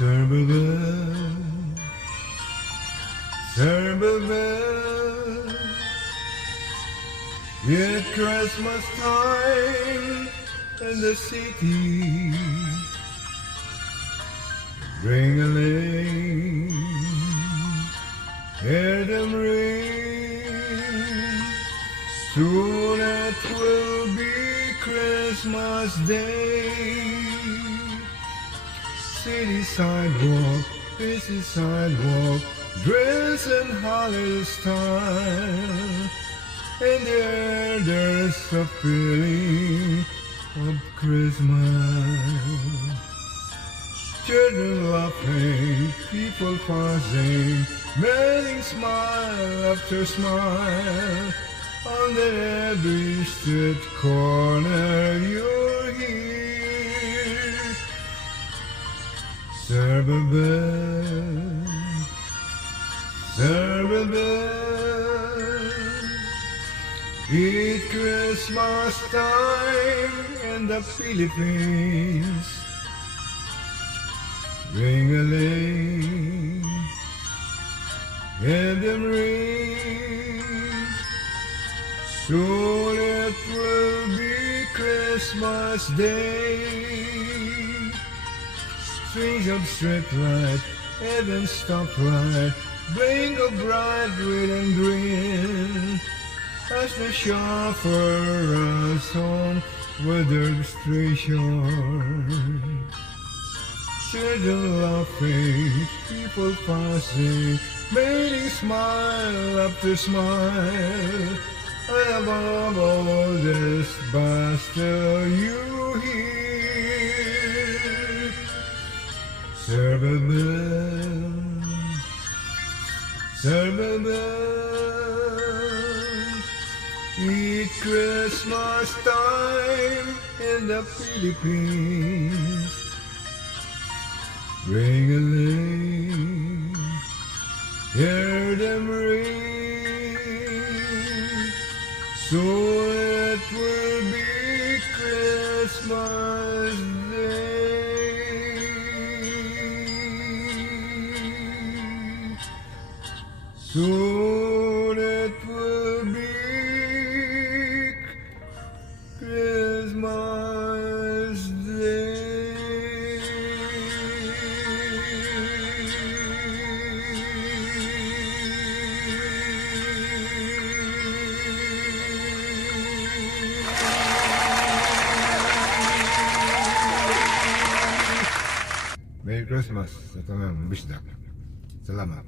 Serve yet Christmas time in the city, ring-a-ling, hear them ring. Soon it will be Christmas Day. City sidewalk, busy sidewalk, dress in holiday style. In the air there's a feeling of Christmas. Children laughing, people passing, many smile after smile. On every street corner you'll hear serve a bell, serve a bell. It's Christmas time in the Philippines. Ring-a-ling, hear them ring. Soon it will be Christmas Day. Strings of street light, even stoplight, blink of bright red and green. As the chauffeur runs on with their station. Children laughing, people passing, many smile after smile. And above all this buzz till you hear serve a bell, serve a bell. It's Christmas time in the Philippines. Ring-a-ling, hear them ring. Soon it will be Christmas Day. Soon it will be Christmas Day. Merry Christmas sa tanang bisdak. Salamat.